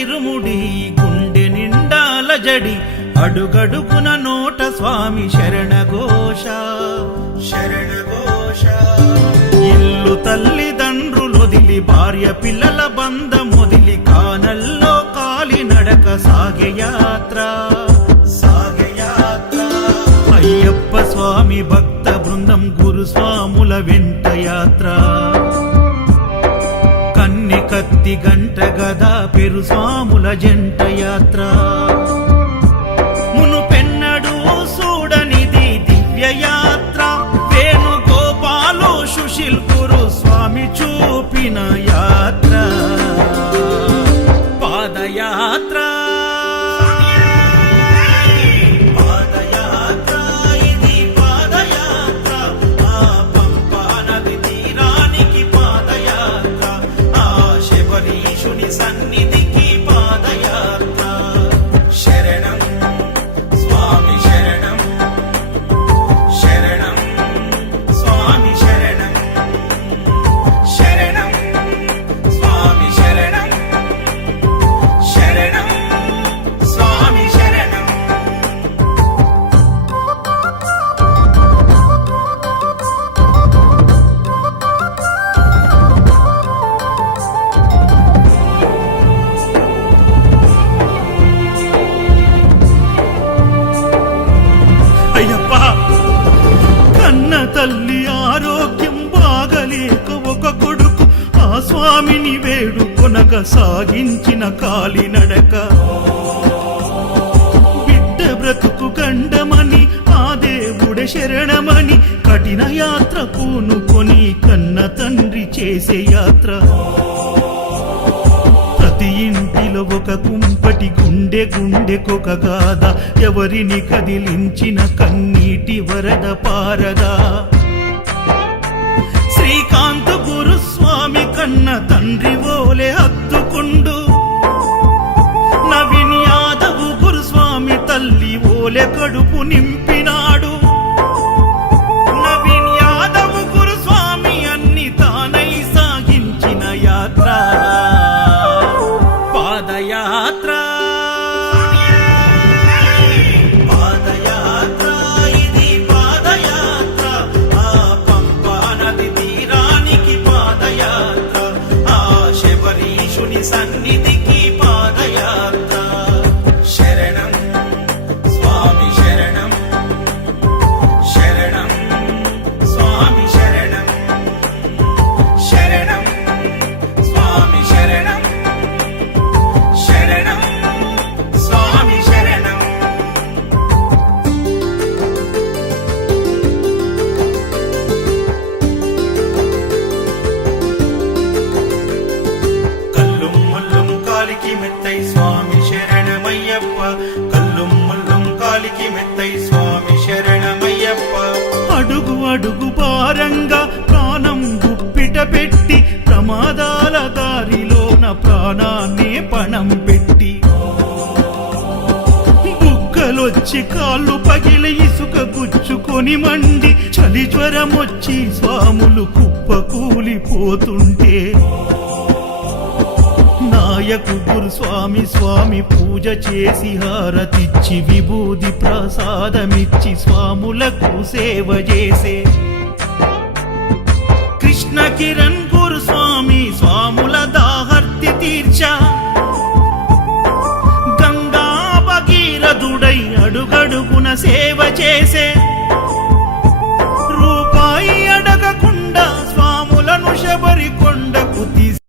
ఇరుముడి గుండె నిండాల జడి అడుగడుగున నోట స్వామి శరణఘోష శరణఘోష. ఇల్లు తల్లిదండ్రులొదిలి భార్య పిల్లల బంధమొదిలి కానల్లో కాలి నడక సాగే యాత్ర సాగే యాత్ర. అయ్యప్ప స్వామి భక్త బృందం గురుస్వాముల వెంట యాత్ర. కన్నె కత్తి గంట గదా పెరు స్వాముల జంట యాత్ర. మునుపెన్నడూ చూడనిది దివ్య యాత్ర. వేణుగోపాలు సుశీల్ గురు స్వామి చూపిన యాత్ర పాదయాత్ర. సన్నిధికి పాదయాత్ర. శరణం స్వామి శరణం శరణం స్వామి శరణం శరణం స్వామి శరణం శరణం స్వామి శరణం. కన్న తల్లి ఆరోగ్యం బాగలేక ఒక కొడుకు ఆ స్వామిని వేడుకొనగా సాగించిన కాలినడక. బిడ్డ బ్రతుకు గండమని ఆ దేవుడే శరణమని కఠిన యాత్ర పూనుకొని కన్న తండ్రి చేసే యాత్ర. ప్రతి ఇంటిలో ఒక కుంపటి గుండె గుండెకొక గాథ. ఎవరిని కదిలించిన కన్నీటి వరద పారదా. శ్రీకాంత్ గురుస్వామి కన్న తండ్రి ఓలే హత్తుకుండు. నవీన్ యాదవ్ గురుస్వామి తల్లి ఓలే కడుపు నింపినాడు. నవీన్ యాదవ్ గురుస్వామి అన్ని తానై సాగించిన యాత్ర పాదయాత్ర. పాదయాత్ర ఇది పాదయాత్ర. ఆ పంపా నది తీరానికి పాదయాత్ర. ఆ శబరీషుని సన్నిధికి పాదయాత్ర. శరణం స్వామి శరణం శరణం స్వామి శరణం శరణం స్వామి శరణం శరణం స్వామి శరణం. కల్లుం మల్లుం కాలికి మెత్తై స్వామి శరణమయ్యప్ప. కల్లుం మల్లుం కాలికి మెత్తై స్వామి శరణమయ్యప్ప. అడుగు అడుగు భారంగా ప్రాణం గుప్పిట పెట్టి ప్రమాదాల దారిలోన ప్రాణాన్ని పణం పెట్టి బుగ్గలొచ్చి కాళ్ళు పగిలి ఇసుక గుచ్చుకొని మండి చలి జ్వరమొచ్చి స్వాములు కుప్పకూలిపోతుంటే నాయకు గురుస్వామి స్వామి పూజ చేసి హారతిచ్చి విభూది ప్రసాదమిచ్చి స్వాములకు సేవ చేసే కృష్ణ కిరణ్ గురుస్వామి స్వాముల దాహర్తి తీర్చా. గంగా భగీరథుడై అడుగడుగున సేవ చేసే